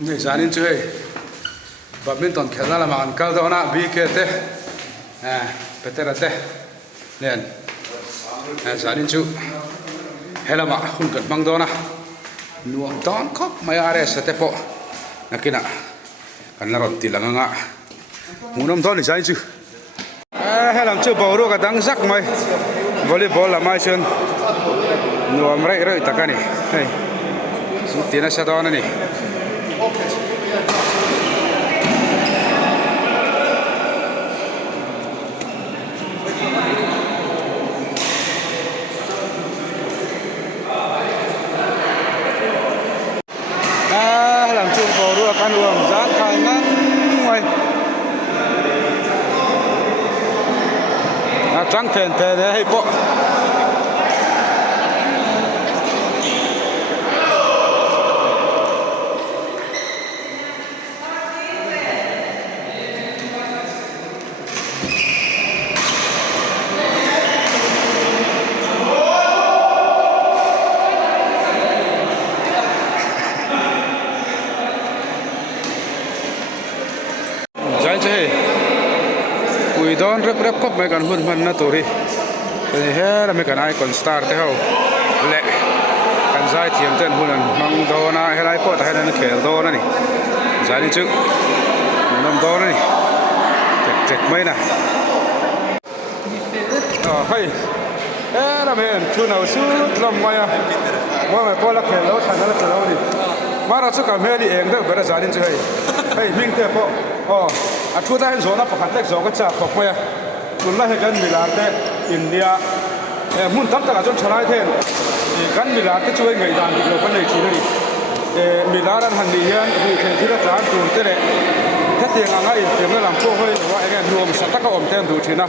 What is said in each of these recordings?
Này zanin chơi badminton khelna lama an kal dona BK te petera te nen zanin chu helama hun kan mang dona nuam don khop mai are sa te po nakina kan la ron tilanga nga munam thon zanin chu helam chu bawro ka dang zak mai volleyball la mai chen nuam rai rai takani hey su tina sa dona ni làm chung bầu đua can uống giá khai ngang ngoài trắng thèn thèn hay bộ we don't rep cop mấy con hun man na tori thì he là mấy con ai còn start thế hậu lệ con dai thiểm tên hun mang đồ na he lại có tại là nó khéo đồ na nè giải đi chứ nằm đồ na nè chật mấy nè hay he là mấy chú nào chú làm mai à mà có là khéo thành là khéo đi mà ra chú cảm thấy đi em đó bây giờ giải đi chứ hay mình thế po thu ta hiện số nó phải hạt số cái chả phục mày chúng ta hiện gần Milan thế India muốn tắm tất cả trong chợ này thế gần Milan cái chuỗi ngày đàn thì cái này chỉ là Milan đang hành đi hiện thì là giá tuần thế này hết tiền là ngay tiền nó làm cô hơi và anh em nuông sẵn tất cả ổn tiền đủ chuyện nào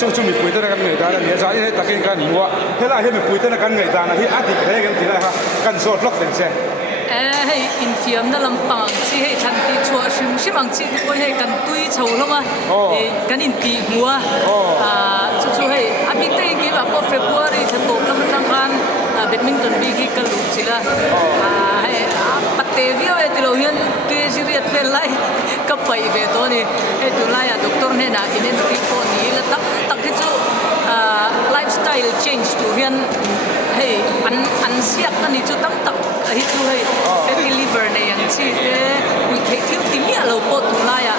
trong mình quý tên là gần ngày đàn là nhớ giá như thế ta kinh gần mua thế là hiện mình quý tên là gần ngày đàn là hiện ác thì thế cái là ha gần số lốc tiền xe hay in phim đó làm bằng chỉ hay thành tỷ chùa sim bằng chỉ coi hay cần tui chầu lắm à cần in tỷ mua chú hay abi tây cái là có February thì tổ năm năm kan badminton bi cái cần lúc chỉ là hay bắt tay video thì lâu hiện cái gì vậy về lại cấp bảy về đó này hay từ lại doctor này là in cái phone này là tắc cái chú lifestyle change tu hiện hey ăn siak na ni chu tam tak hi chu hey fatty liver ne yang chi te we take you timi a lo po tu la ya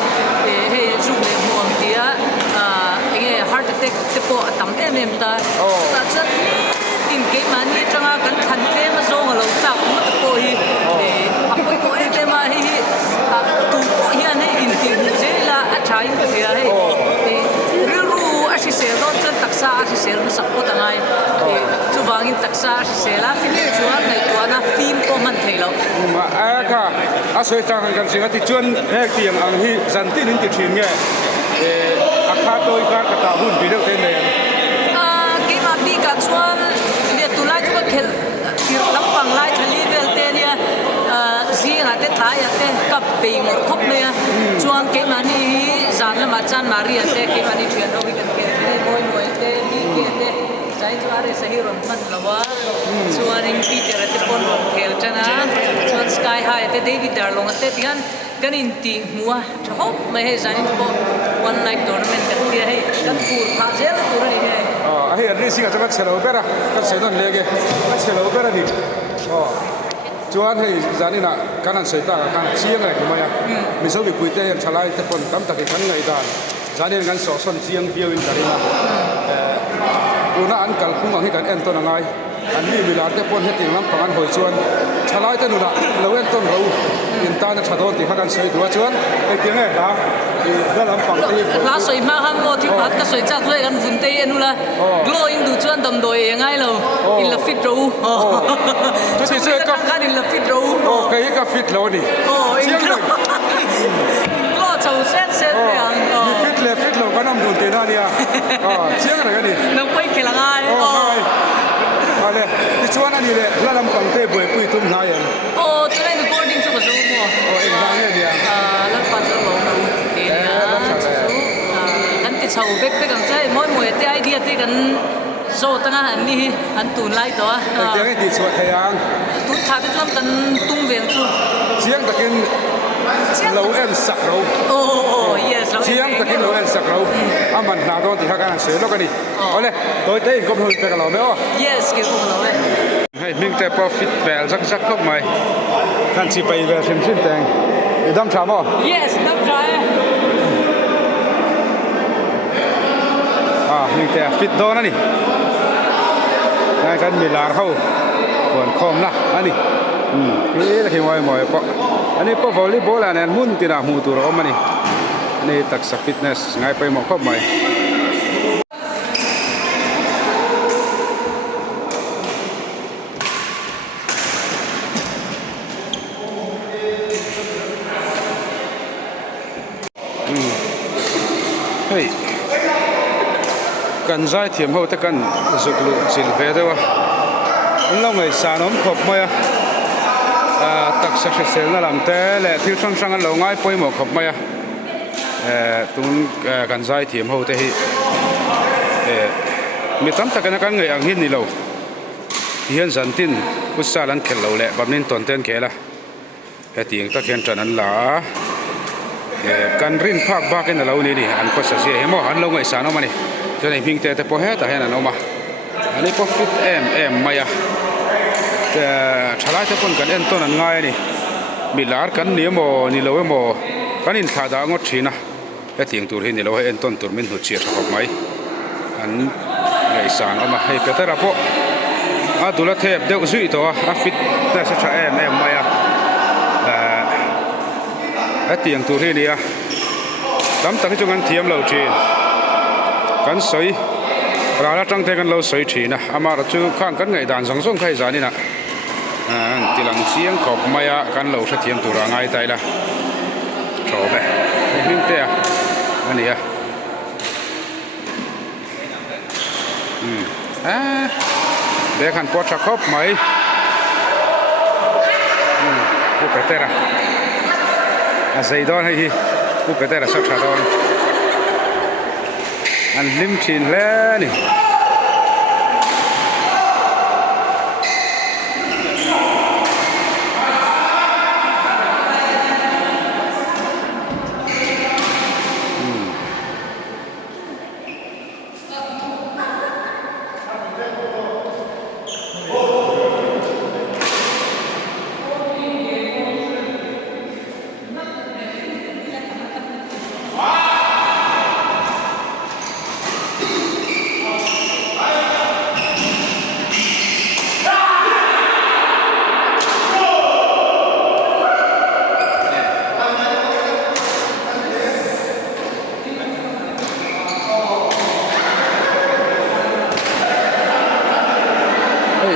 hey chu le mo dia nge heart attack te po tam em ta chat ni tin ke man ni changa kan khan te ma zo lo chak ma po hi a poi ko e te ma hi tu po hi ane in ti je la a thai ke ya hey ru a si se do chen taksa a si se ma sak po tangai vangin taksa se la phim chuan nei tuana phim ko man theilo mà kha a soi tang kan singa ti chuan he tiang ang hi zan tin in ti thin nge a kha toi ka ta hun bi deuh te ne ke ma bi ka chuan le tulai chu khel tir lampang lai thali vel te nia zinga te thai ate kap pe ngor khop ne chuan ke ma ni zan la ma chan maria te ke ma ni thian no bi kan ke moi moi te bi ke te trái cho ai sẽ hiểu mình là quá chuan in Peter at the pon khel chana chuan sky high te David Darlong at tian kan in ti mua hop mai he zanin po one night tournament kan ti he kan pur pha zel tur ni he he an racing at ka chelo bera ka senon lege ka chelo bera ni chuan hei zanina kanan seita kan chiang ai kuma ya mi so bi puite yan chalai te pon tam ta ki kan ngai dan zanin kan so son chiang biu in karina una an kal khung ang hi kan en ton angai an ni Milan te pon heting lam pangan hoi chuan chalai te nuna lo en ton ro in ta na chadon ti hakan sei duwa chuan e tiang e da da lam pang te la soi ma ham mo thi pat ka soi cha thoi kan vun te enula glow in du chuan dam doi ngai lo in la fit ro tu ti se ka kan in la fit ro kai ka fit lo ni in glow chau sen sen yang fit lo kan am dun te na nia chiang ra ni nang pai khela ngai ale ti chuan ani le la lam pang te boi pui tum na yan tu nai recording chu ba zo mo en na ne dia la pa zo lo na te kan ti chau bek bek ang chai moi moi te idea te kan so tanga an ni an tu lai to tiếng thì chuột thầy ang tu tha te chuan kan tung veng chu chiang takin lo en sak ro yes lo chiang takin lo en sak ro aman na don ti hakan se lo kani ole toi te ko hol pe ka lo me o yes ke ko lo le hey ming te profit bel sak sak khop mai kan chi pai ve sim sim tang idam chamo yes dam try ming te fit don ani nai kan mi lar ho kon khom na ani la ki moi po ani po volleyball an mun tina mu tur om ani ani tak sa fitness ngai pai mo khop mai hey kan zai thiam ho te kan zuklu chil ve dewa lo ngai sanom khop mai tak sa sel na lam te le thil sang sang lo ngai poi mo khop mai tun kan zai thiam ho te hi mi tam tak na kan ngai ang hin ni lo hian zantin kusalan khel lo le bamnin ton ten khela he tiang ta khian tran an la kan rin phak ba ke na lo ni an ko sa se hemo han lo ngai sanom ani cho nên mình te po he ta he na no ma ani po fit em maya thalai te pon kan en ton an ngai ni milar kan ni mo ni lo mo kan in tha da ngot thina he tiang tur hi ni lo he en ton tur min hu chi thak mai an ngai san oma he petera po a dula thep deu zui to a fit ta sa tha em maya a tiang tur hi ni a tam tak chu kan thiam lo chin kan soi rala tang te kan lo soi thina amara chu khang kan ngai dan song song khai zani na tilang chiang khop maya kan lo tha thiam tura ngai tai la tho be hin te ani a de kan po tha khop mai ku petera a zaidon hi ku petera sa tha don an lim chin le ni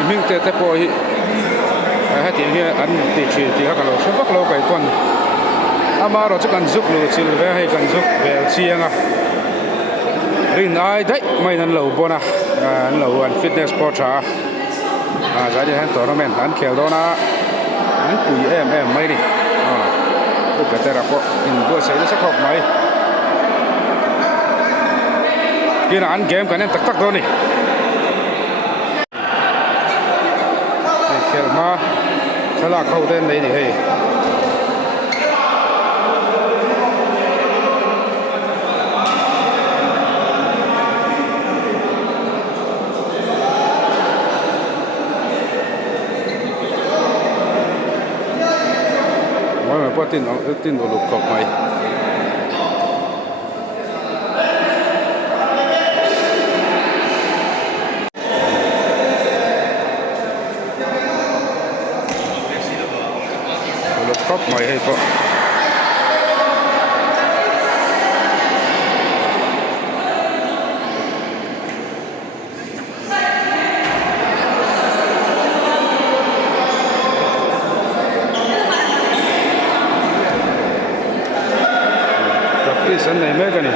mình te po hi ha ti hi an ti chi ti ha ka lo so bak lo kai kon ama ro chu kan zuk lu chil ve hai kan zuk vel chianga rin ai dai mai nan lo bona an lo an fitness sport ha za di han tournament an khel do na an pui em mai ni ku ka tera po in bo sai na sa khop mai kina an game kan tak tak do ni mà sẽ là câu tên này thì hay mỗi người có tin đồ lục cọc mày khóc mày hay có gặp cái sân này mấy cái này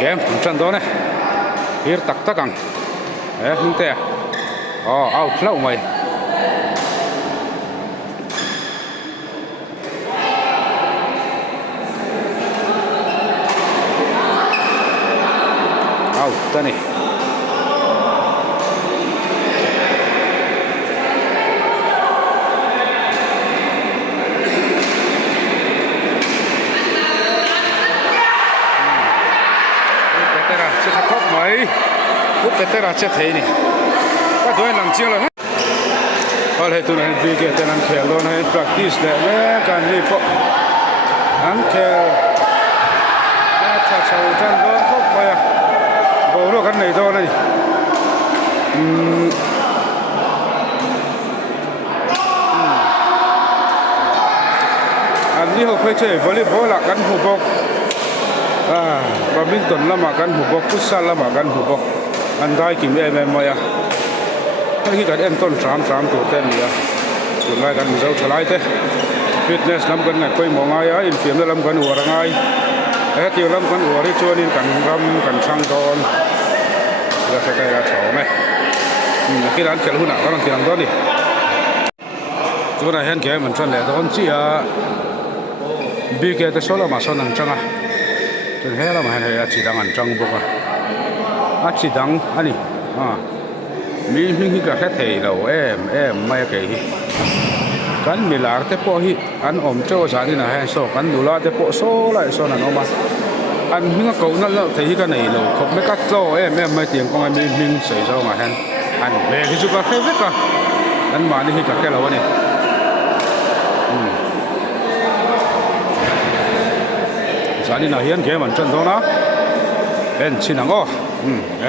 game trận đó này hier tak takang nhưng te out lâu mày out tani Úp tê ra chết thế này, các đôi lần chiêu rồi hết. Ở đây tụi này đi cái tên ăn khéo luôn hay practice để cái này có ăn khéo, cha cháu chân đó không phải à, bố nó cái này đó này, anh đi học phải chơi volleyball là cái hụt bốc, badminton là mà cái hụt bốc, futsal là mà cái hụt bốc. Anh gái kim em mày à, cái cái em tôn trám tổ tên gì à, chúng lại gần dâu trở lại thế, fitness làm gần này quay mong ai á, in phim làm gần uổng ai, hết tiêu làm gần uổng đi cho nên cần sang con, là phải cái là cháu này, cái đàn kẹo hũ nào có đàn tiền đó đi, chỗ này hiện kẹo mình chọn để đó chỉ à, bị kẹo cái số là mà số năng trăng à, cho nên là mà hay chỉ đang ăn trăng bốc à. Chỉ đăng anh mình cái thầy đâu em mấy cái kan mi lar te po hi an om cho sa ni na ha so kan du la te po so lại so na no ma an hinga ko na lo thei ka nei lo khop me ka tlo em mai tiang ko mi hing sei zo ma han an be hi chu ka fe ve ka an ma ni hi ka ke lo ni sa ni na hian ke man chan do na en chinang o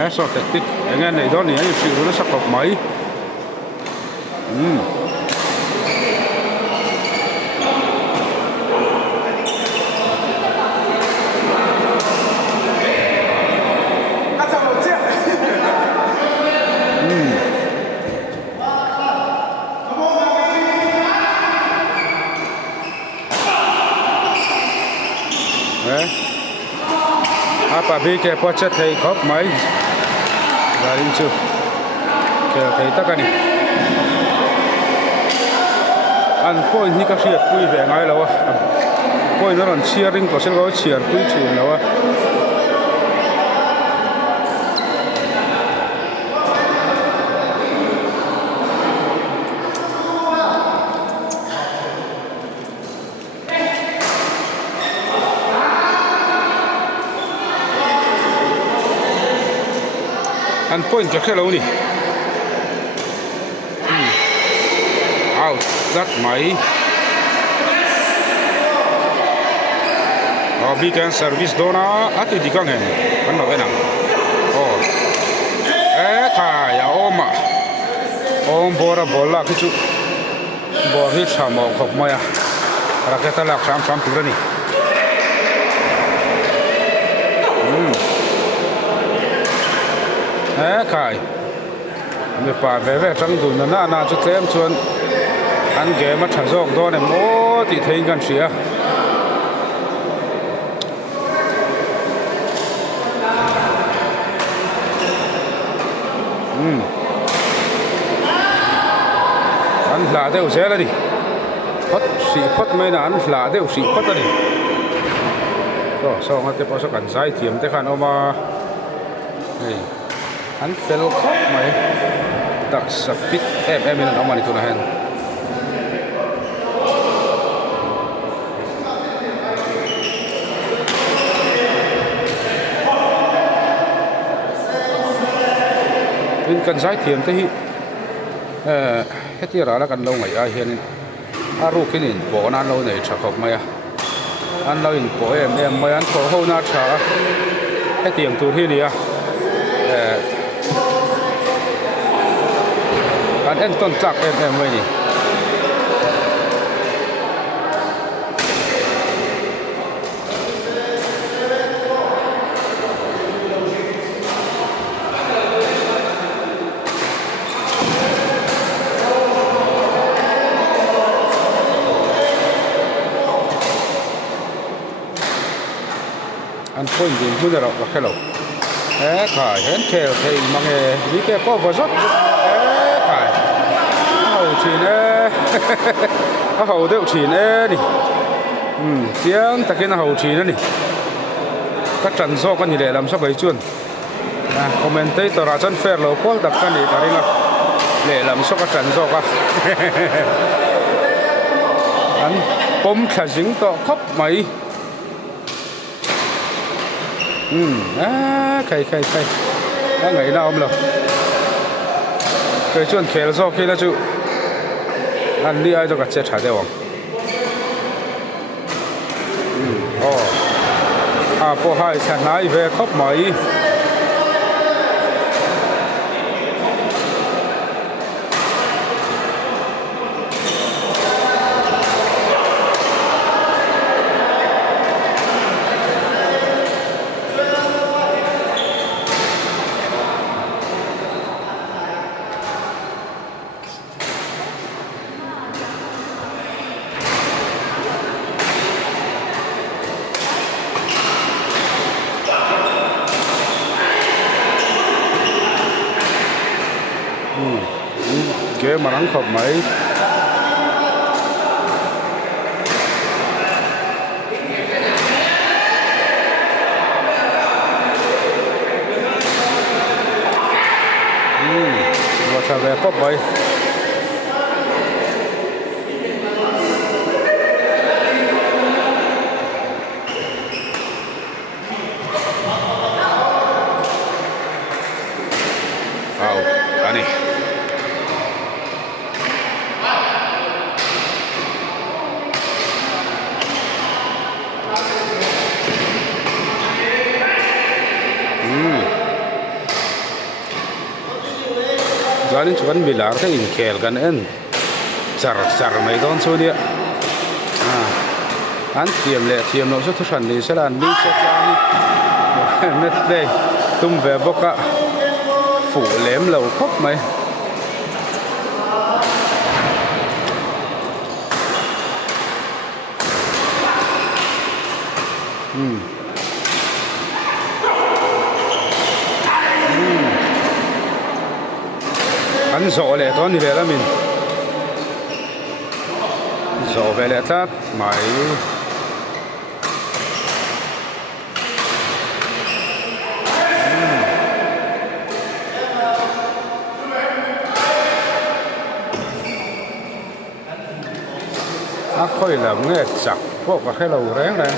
so tactic engan nei do ni ai si ru na sa khop mai apa bi ke pochet thei khop mai garing chu ke thei takani an point hi ka hriat pui ve ngai lo a point ron cheering ko sel go cheer pui chin lo a an point cho khelo ni out that mai big and service dona ati dikang hen kan no enang kha ya oma bora bola kichu bor hi chamo khop maya raketa lak sam turani khai người pa về trong tụi nó na chút thêm chuan ăn ghé mà thằng dọc đó này mố thì thấy gần xía ăn lạ theo xe là đi phát xị phát mấy là ăn lạ theo xị phát là đi rồi sau đó tiếp bao số cảnh sai tiệm tới khăn mà này an fel khop mai tak sapit em in amani tu na hen in kan sai thiam te hi heti ra la kan lo ngai a hian aru kinin bo na lo nei tha khop mai a an lo in po em mai an tho ho na tha hetiang tur hi ni a an en ton tlak em mai ni an point din mun ro ka khelo khai hen khel thei mange ni ke po vo zot khai hậu chỉ nè hậu đều chỉ nè đi tiếng ta kia là hậu chỉ nữa đi các trận so con gì để làm sao vậy chuồn commentator ra chân fair lâu quá đặt cái này cái này là để làm sao các trận so cả anh bấm khả dính to khóc mày khay đã ngày nào không rồi cái chuyện khéo so khi là chú anh đi ai cho cả chết trả 대왕 bộ hai sản lái về khóc mấy ghế mà nắng khóc mấy và trở về pop mấy anh Zanin cuman bilar ke inkel kan en car mai don so dia an tiêm lo so thusan ni salan ni chatlan met đây tum về boka phủ lém lầu khóc mày anh rõ lẽ đó như vậy là mình rõ về lẽ ta mày khơi làm nghe chặt có cái đầu rén này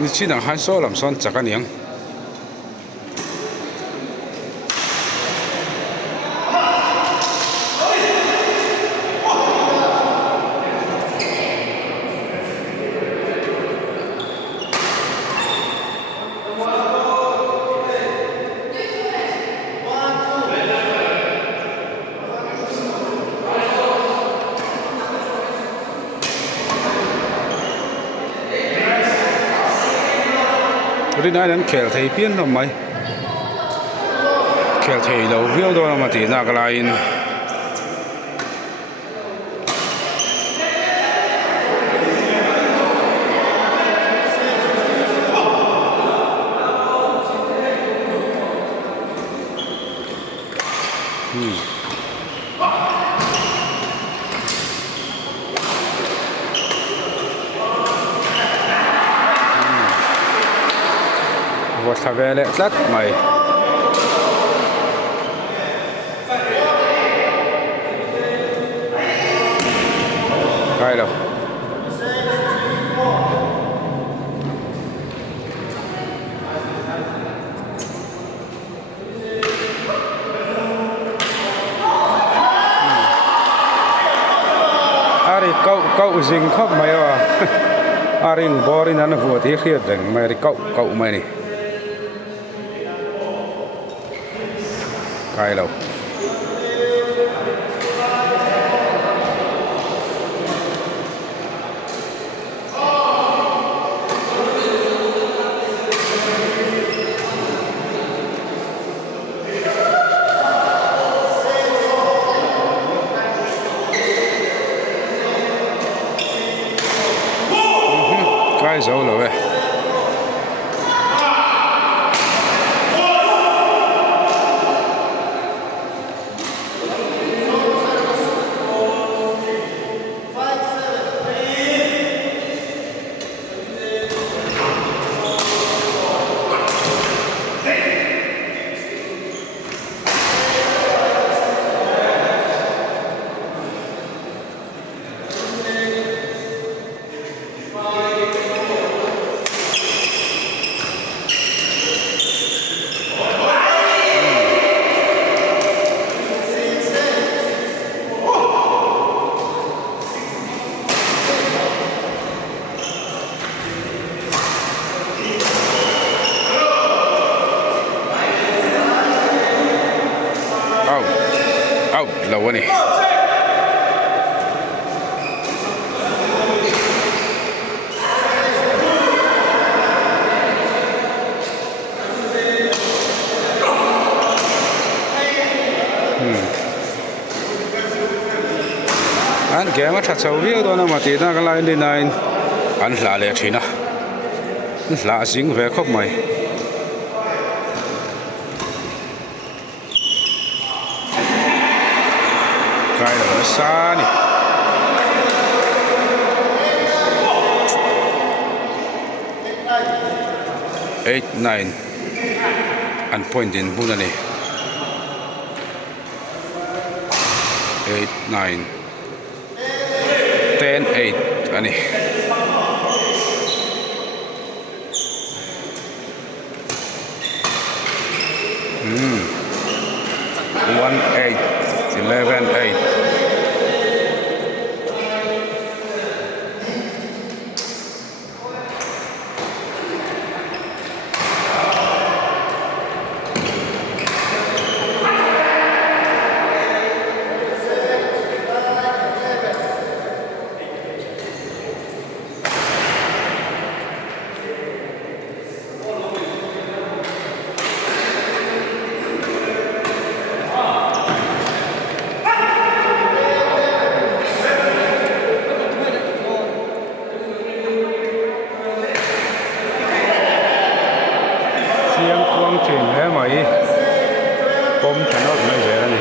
你只能喊số làm sao chặt cái niệm rồi này anh khéo thấy biến rồi mày khéo thấy đâu viêu đâu mà thì ra cái line và sao về lại rất mày cái đâu ari cậu dình khóc mày à ari borin anh vừa thì khiết rằng mày cậu mày này cái đâu cái dấu rồi vậy out lâu quá nè anh kém mà thật sâu biết đó mà tí ta cái line đi này anh là lệ chỉ na là dính về khóc mày cái là nó xa nè 8, 9 and point in buna ni 8, 9 10, 8 ani one 8 11 8 siang quang trên thế mày bom thành nó mới về này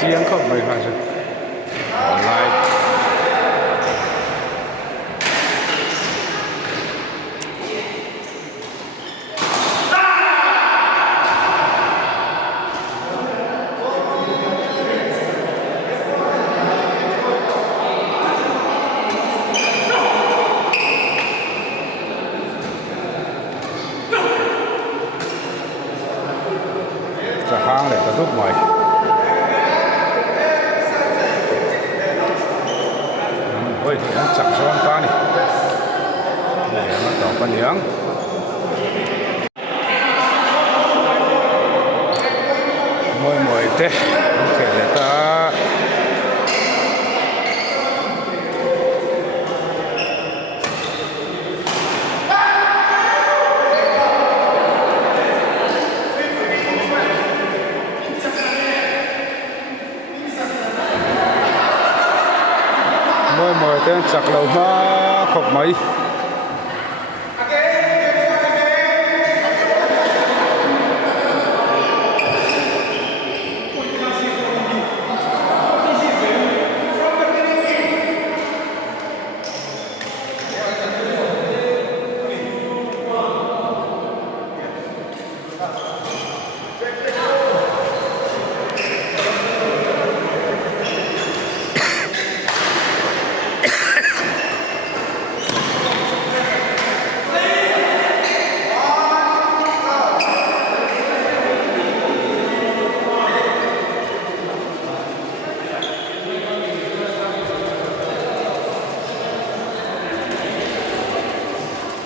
siang khóc mày phải chứ onlineจะhang để ta rút mày ôi thì anh chẳng cho anh ta nè để nó đỏ con nháng mồi thế ok để ta mồi tên chặt lâu mà khóc mấy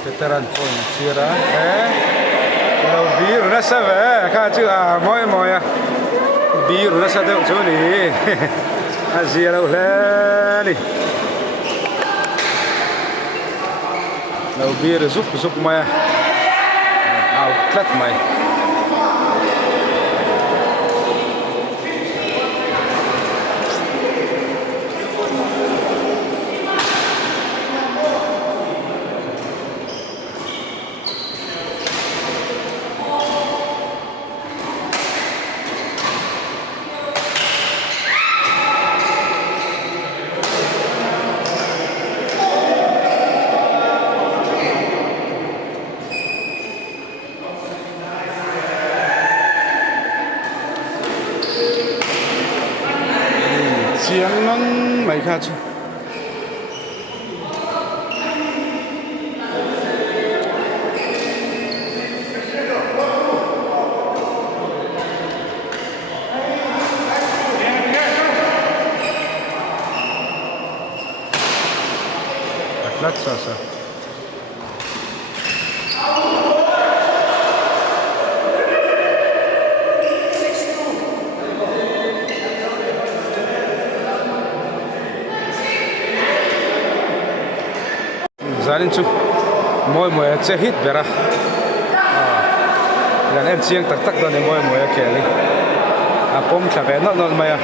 veteran point chia ra lâu bí rồi nó sao vậy khá chứ mỗi mỗi bí rồi nó sao đâu chỗ này chia đâu lên đi lâu bí rồi giúp mày outlet mày chiang ngon mấy khá chứ lát sao sao zarin chu moi che hit bera lan em chiang tak tak don moi kheli pom tha ve not maya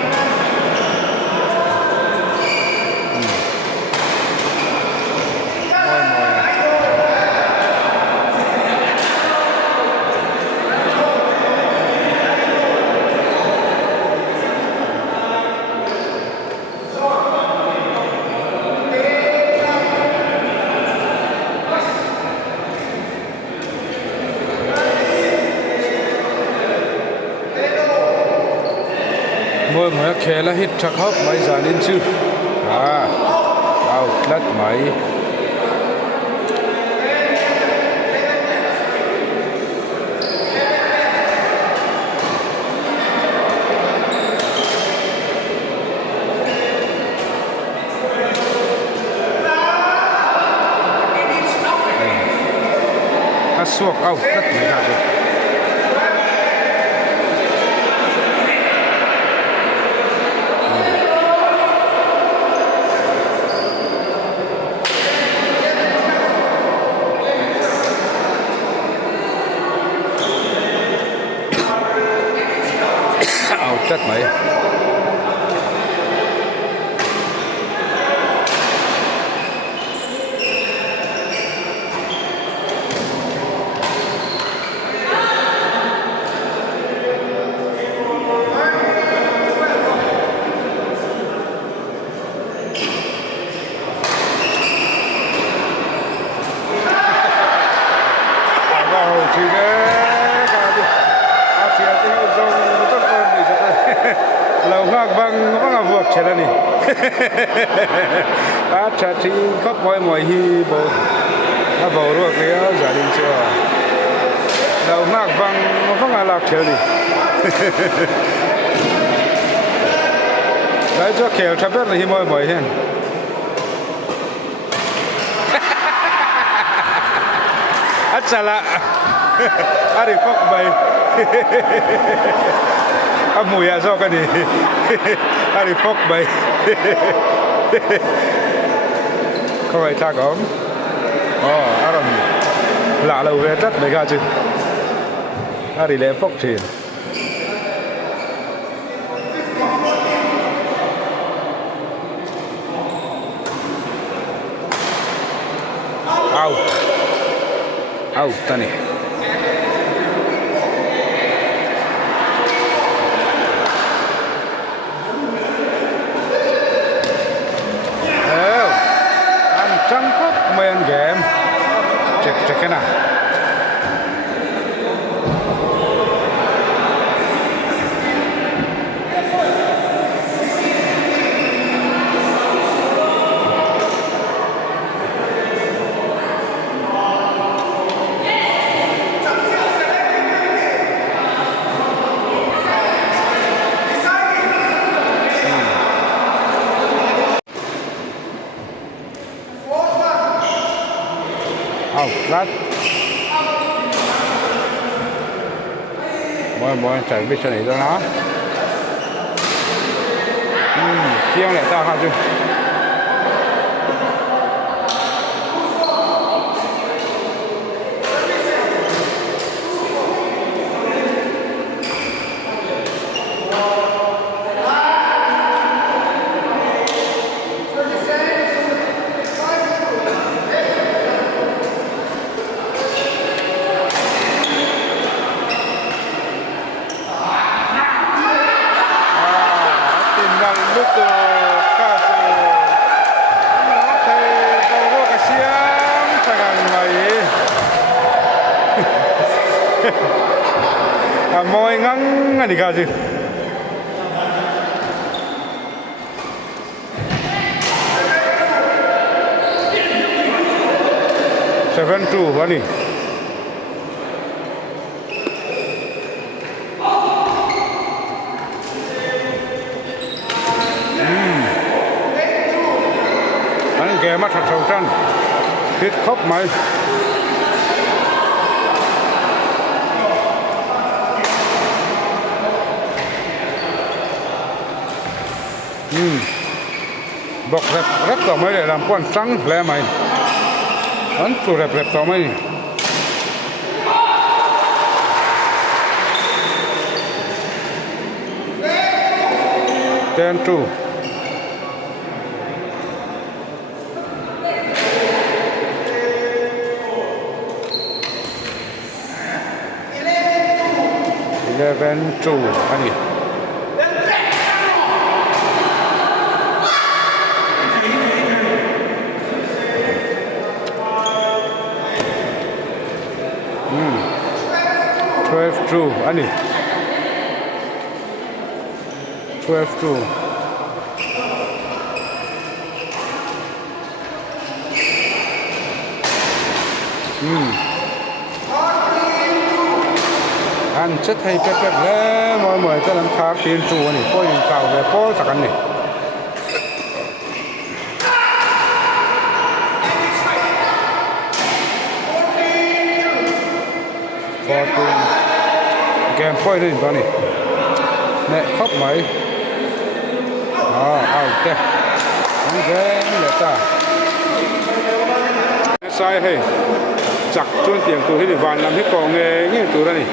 moi khela hit thak hop mai zanin chu outlet mai suộc outlet mai ha chất mấy lâu ngạc vâng vượt chạy ra nè chả chỉ khóc mọi hi bầu nó bầu ruột đấy giả định chưa lâu ngạc vâng lạc chạy nè đấy cho khéo chả biết là hi mọi hen chả lạ đi khóc bày mùi do cái gì đi phốc bay không phải ta có Aaron lạ là về rất đấy chứ đi lẽ phốc tiền out ta này trăng phúc men game check cái nào เอารัดมวยใจไม่ใช่ไหนแล้วนะเที่ยงแหละตาครับจุลูกตัวก้าตัวน้องไทยโตโร่กับเชียงทางไหนมวยงั้งอันนี้ก็จือ7-2วันนี้แกมาถัดเท่ากันพิษครบไหมบอกแรบต่อไหมเลยลำป้อนซังแล้วไหมอันตัวแรบต่อไหม10-2 11-2อันนี้12-2อันนี้12-2อันชัดให้เป็ดแล้วมวยจะนำทางตีนจูนี่พ่อยิงเก่าเลยพ่อสักกันนี่พอตูแกมพ่อยด้วยตอนนี้เนี่ยครบไหมเอาเต้นี่แกนี่แหละจ้าใส่ให้จักจนเตียงตัวที่ดีวันลำที่กองเงี้ยตัวนี้